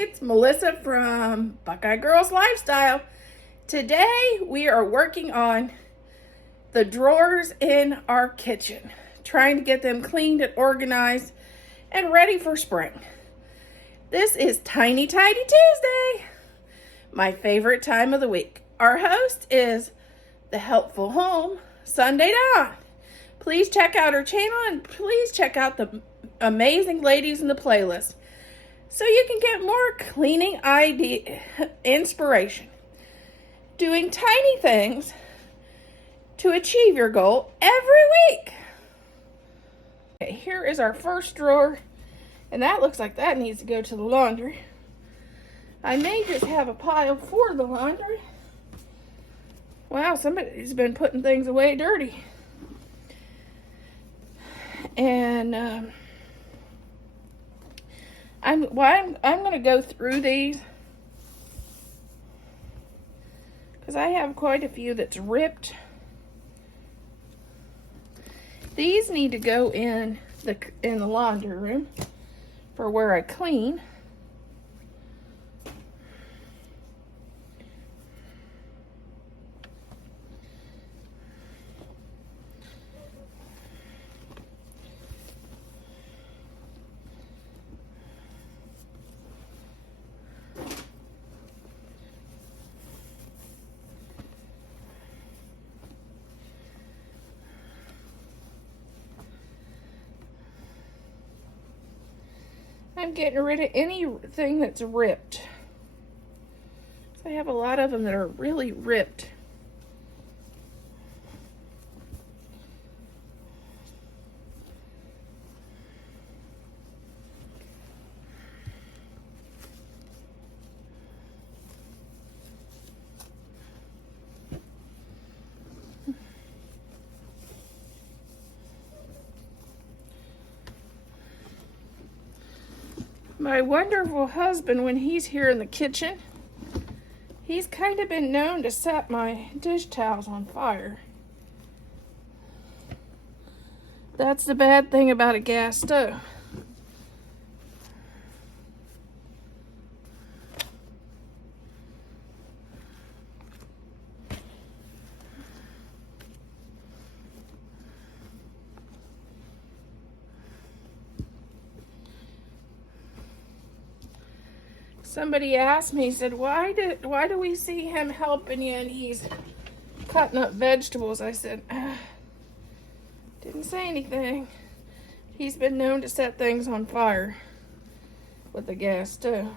it's Melissa from Buckeye Girls Lifestyle. Today we are working on the drawers in our kitchen, trying to get them cleaned and organized and ready for spring. This is Tiny Tidy Tuesday, my favorite time of the week. Our host is the Helpful Home, Sunday Dawn. Please check out her channel and please check out the amazing ladies in the playlist so you can get more cleaning idea inspiration. Doing tiny things to achieve your goal every week. Okay, here is our first drawer, and that looks like that needs to go to the laundry. I may just have a pile for the laundry. Wow, somebody's been putting things away dirty. And I'm going to go through these because I have quite a few that's ripped. These need to go in the laundry room for where I clean. I'm getting rid of anything that's ripped. I have a lot of them that are really ripped. My wonderful husband, when he's here in the kitchen, he's kind of been known to set my dish towels on fire. That's the bad thing about a gas stove. Somebody asked me, he said, why do we see him helping you and he's cutting up vegetables? I said, didn't say anything. He's been known to set things on fire with the gas stove.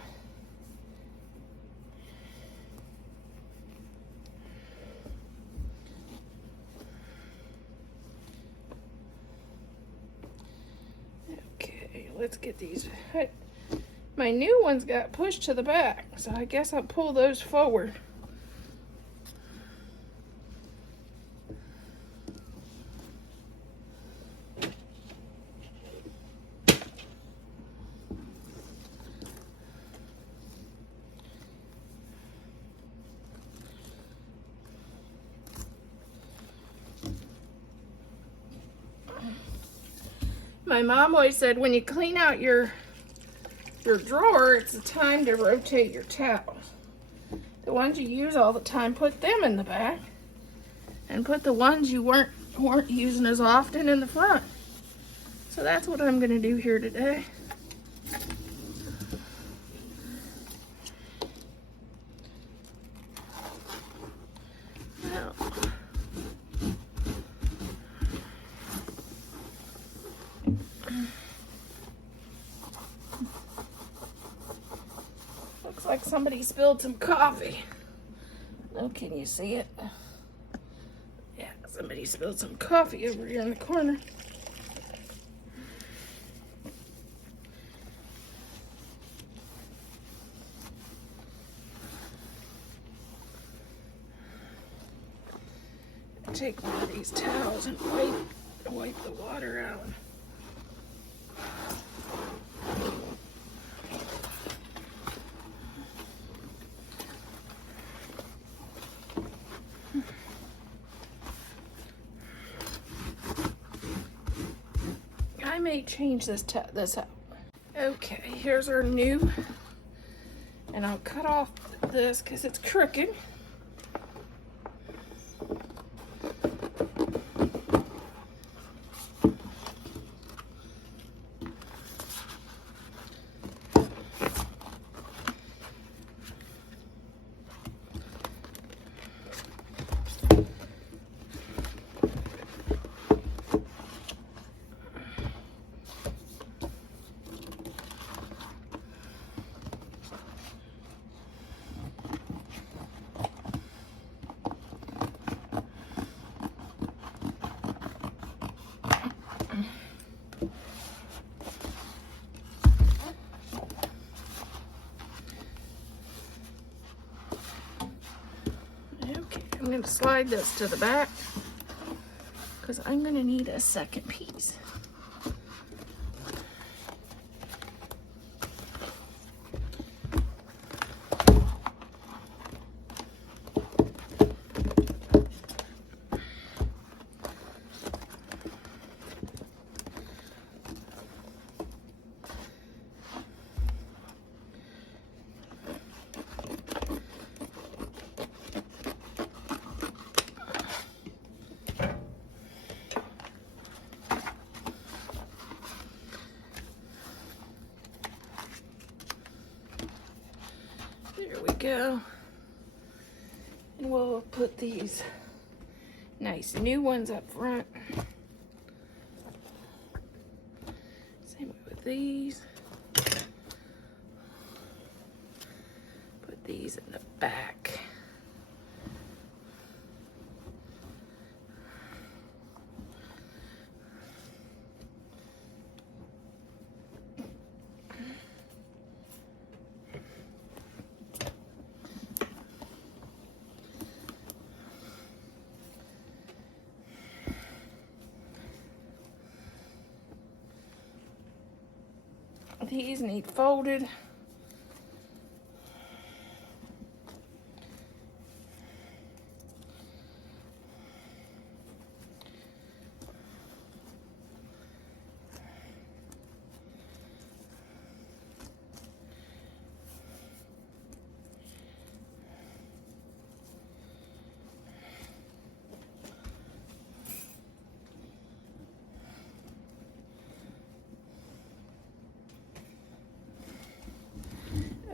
Okay, let's get these. My new ones got pushed to the back, so I guess I'll pull those forward. My mom always said when you clean out your drawer, it's the time to rotate your towels. The ones you use all the time, put them in the back, and put the ones you weren't using as often in the front. So that's what I'm going to do here today. Now, looks like somebody spilled some coffee. Oh, can you see it? Yeah, somebody spilled some coffee over here in the corner. Take one of these towels and wipe the water out. I may change this out. Okay, here's our new And I'll cut off this because it's crooked. I'm going to slide this to the back because I'm going to need a second piece. There we go. And we'll put these nice new ones up front. Same way with these. Put these in the back. These need folded.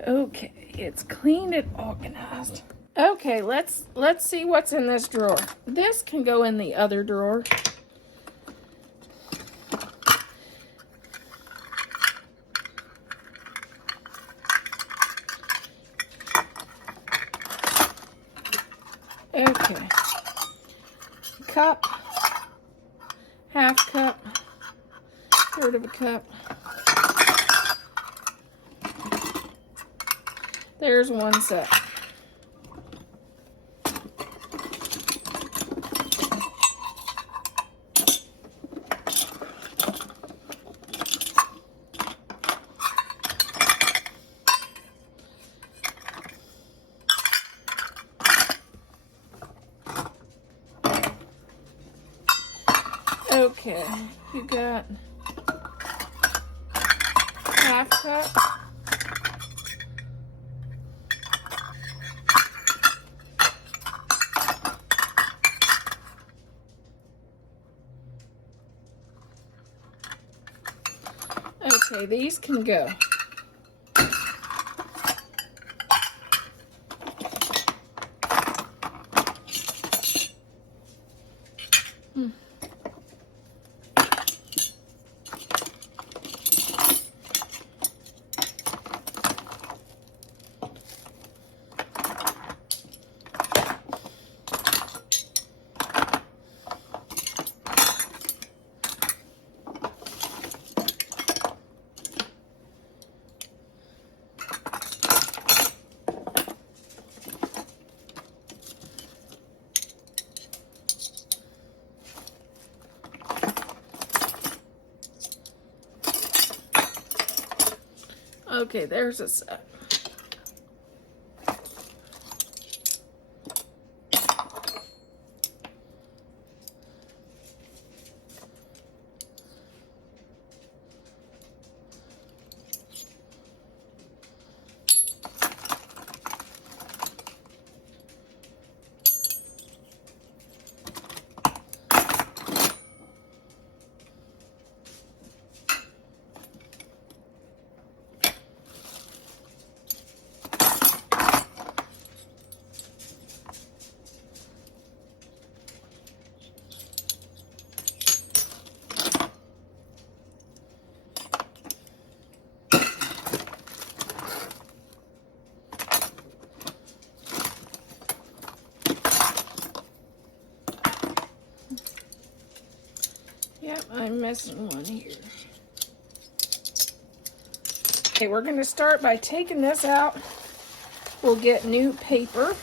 Okay, it's clean and organized. Okay, let's see what's in this drawer. This can go in the other drawer. Okay. Cup, half cup, third of a cup. There's one set. Okay, you got half cup. Okay, these can go. Okay, there's a set. Yep, I'm missing one here. Okay, we're going to start by taking this out. We'll get new paper.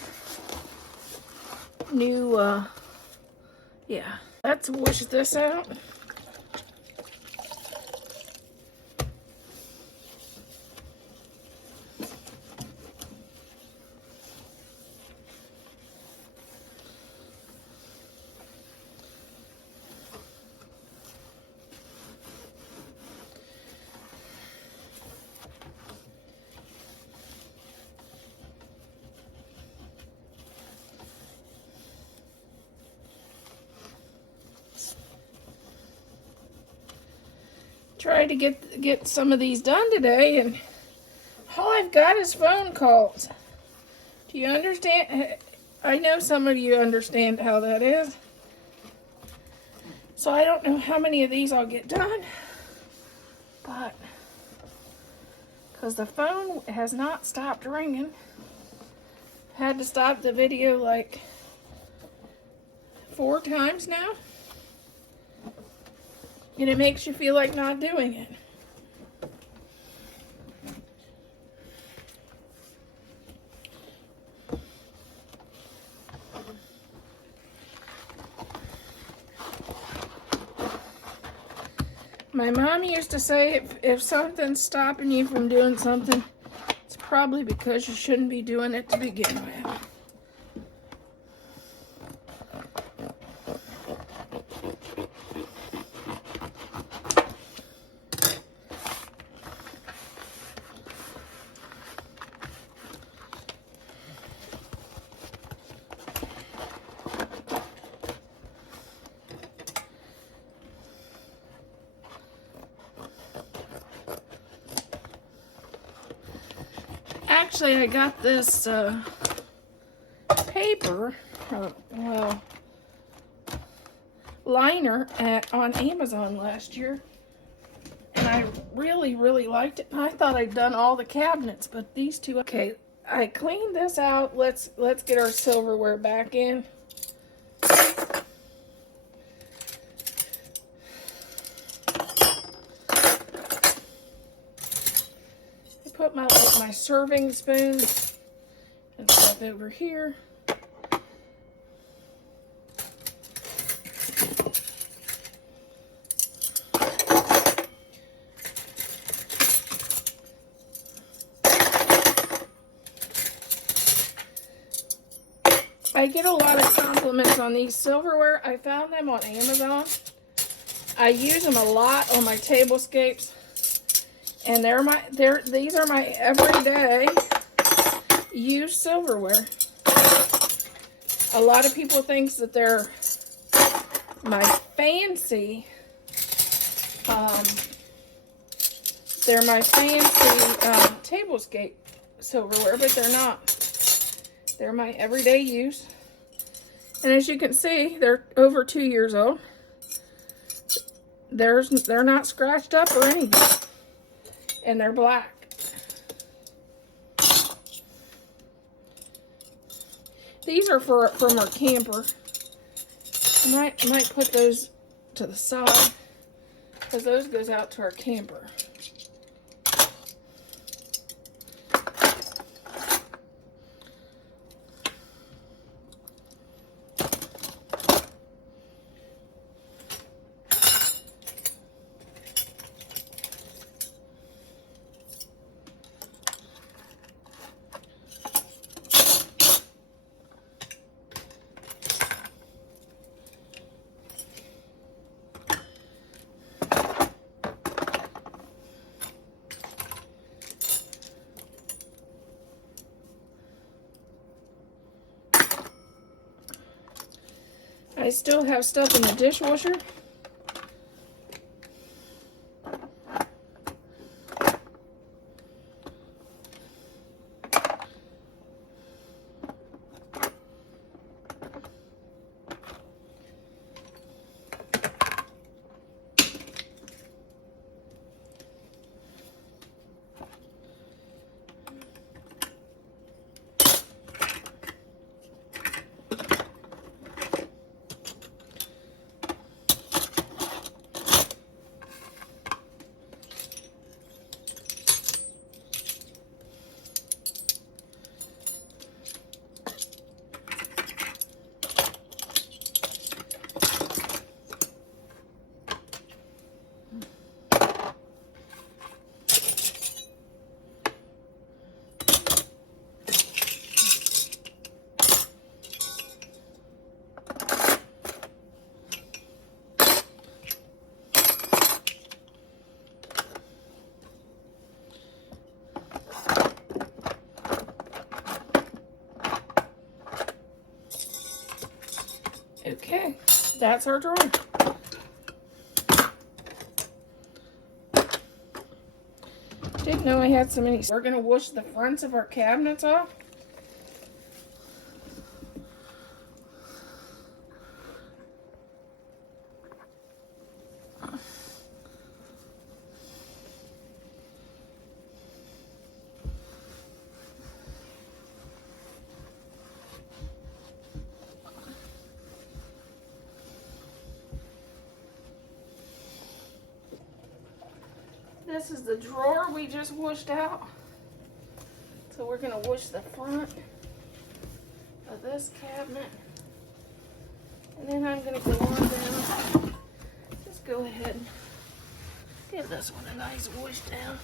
Yeah. Let's wash this out. Tried to get some of these done today, and all I've got is phone calls. Do you understand? I know some of you understand how that is. So I don't know how many of these I'll get done, but because the phone has not stopped ringing. Had to stop the video like 4 times now. And it makes you feel like not doing it. My mom used to say if something's stopping you from doing something, it's probably because you shouldn't be doing it to begin with. Actually, I got this paper, liner on Amazon last year, and I really liked it. And I thought I'd done all the cabinets, but these two. Okay, I cleaned this out. Let's get our silverware back in. Put my serving spoons and stuff over here. I get a lot of compliments on these silverware. I found them on Amazon. I use them a lot on my tablescapes. And these are my everyday used silverware. A lot of people think that they're my fancy tablescape silverware, but they're not. They're my everyday use. And as you can see, they're over 2 years old. They're not scratched up or anything. And they're black. These are from our camper. I might put those to the side because those goes out to our camper. I still have stuff in the dishwasher. that's our drawer. Didn't know I had so many. We're gonna wash the fronts of our cabinets off. This is the drawer we just washed out. So we're gonna wash the front of this cabinet. And then I'm gonna go on down. Just go ahead and give this one a nice wash down.